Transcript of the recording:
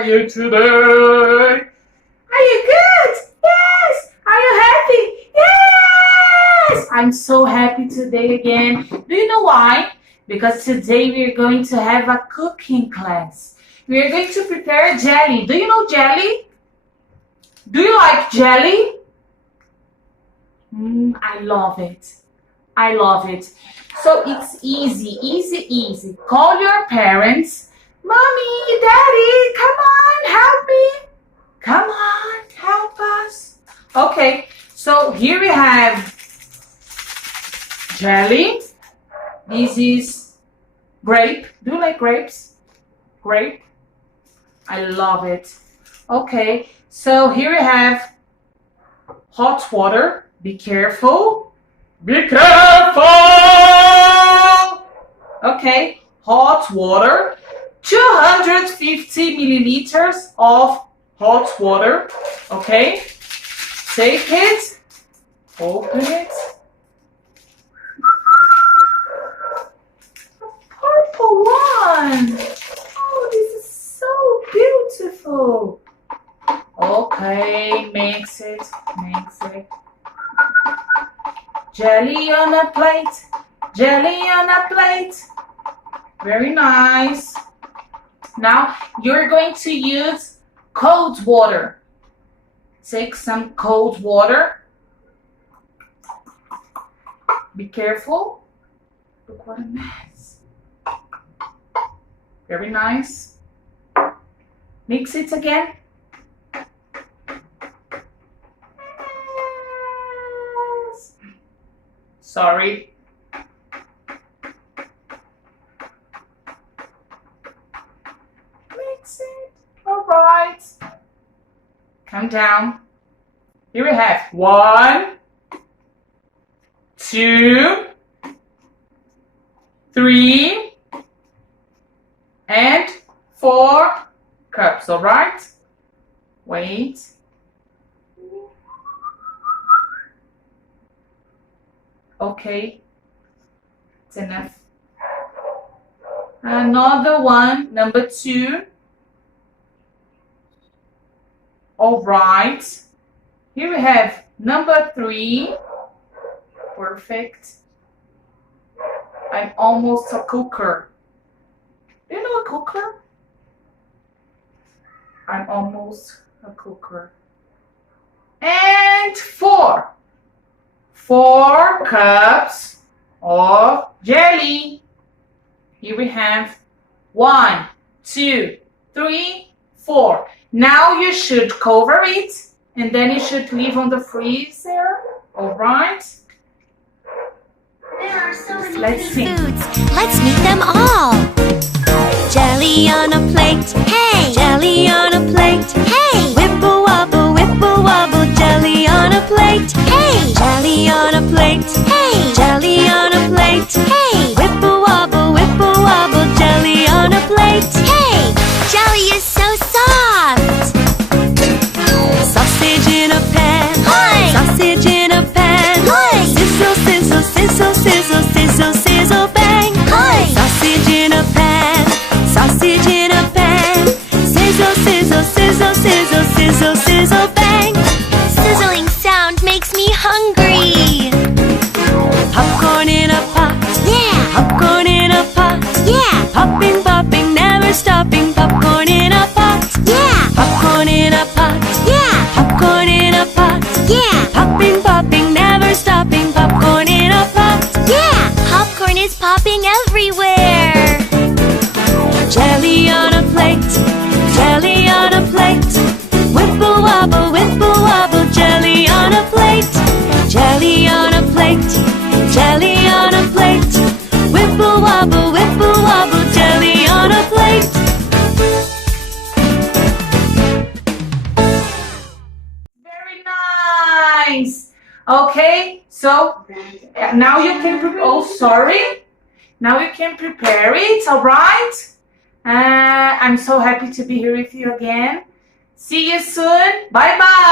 are you today? Are you good? Yes. Are you happy? Yes. I'm so happy today again. Do you know why? Because today we're going to have a cooking class. We're going to prepare jelly. Do you know jelly? Do you like jelly? I love it. I love it. So it's easy, easy, easy. Call your parents. Mommy, Daddy, come on, help me. Come on, help us. Okay, so here we have jelly. This is grape. Do you like grapes? Grape. I love it. Okay, so here we have hot water. Be careful. Be careful! Okay, hot water. 250 milliliters of hot water. Okay, take it. Open it. A purple one. Oh, this is so beautiful. Okay, mix it. Mix it. Jelly on a plate, jelly on a plate. Very nice. Now you're going to use cold water. Take some cold water. Be careful. Look what a mess. Very nice. Mix it again. Sorry. Mix it. All right. Come down. Here we have 1, 2, 3, and 4 cups. All right. Wait. Okay, it's enough. Another one, number 2. All right. Here we have number 3. Perfect. I'm almost a cooker. Do you know a cooker? I'm almost a cooker. And 4. 4 cups of jelly. Here we have 1, 2, 3, 4. Now you should cover it and then you should leave on the freezer. All right. There are so many Let's see. foods. Let's meet them all. Jelly on a plate. Hey. Jelly on a plate. Hey. Whipple wobble, jelly on a plate. Hey. Jelly on a plate. Hey. Jelly on a plate. Hey. Whipple wobble, jelly on a plate. Hey. Jelly is so soft. Sausage in a pan. Hi. Sausage in a pan. Hi. Sizzle, sizzle, sizzle, sizzle, sizzle, sizzle, bang. Hi. Sausage in a pan. Sausage in a pan. Sizzle, sizzle, sizzle, sizzle, sizzle, sizzle, bang. Sizzling sound makes me hungry. Popcorn in a pot. Yeah. Popcorn in a pot. Yeah. Popping, popping, never stopping. Popcorn in a pot. Yeah. Popcorn in a pot. Yeah. Popcorn in a pot. Yeah. Popping, popping, never stopping. Popcorn in a pot. Yeah. Popcorn is popping everywhere. Jelly on a plate. Jelly on a plate. Whipple wobble, jelly on a plate. Jelly on a plate. Jelly on a plate. Whipple wobble, jelly on a plate. Very nice. Okay, so now you can oh sorry. Now you can prepare it, all right? I'm so happy to be here with you again. See you soon. Bye bye.